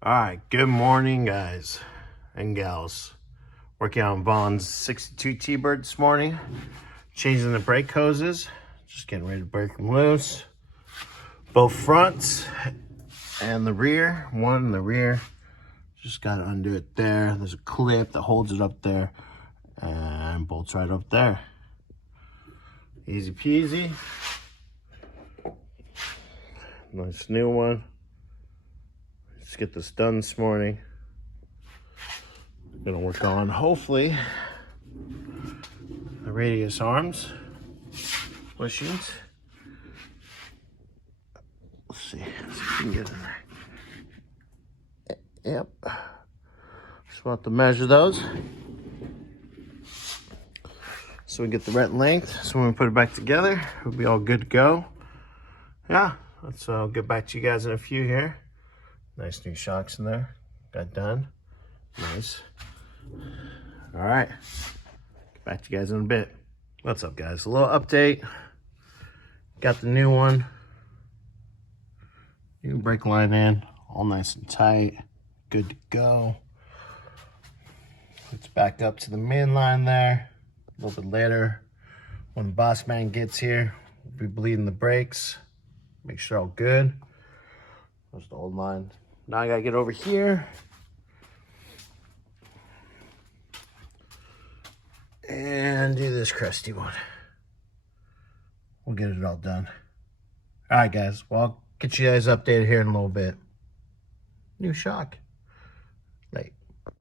All right, good morning, guys and gals. Working on Vaughn's 62 T-Bird this morning. Changing the brake hoses. Just getting ready to break them loose. Both fronts and the rear. One in the rear. Just got to undo it there. There's a clip that holds it up there. And bolts right up there. Easy peasy. Nice new one. Let's get this done this morning. Gonna work on, hopefully, the radius arms bushings. Let's see if we can get in there. Yep. Just want to measure those so we get the right length. So when we put it back together, we'll be all good to go. Yeah, let's get back to you guys in a few here. Nice new shocks in there. Got done. Nice. All right. Get back to you guys in a bit. What's up, guys? A little update. Got the new one. New brake line in. All nice and tight. Good to go. Let's back up to the main line there. A little bit later, when Boss Man gets here, we'll be bleeding the brakes. Make sure all good. There's the old line. Now I gotta get over here and do this crusty one. We'll get it all done. All right, guys. Well, I'll get you guys updated here in a little bit. New shock.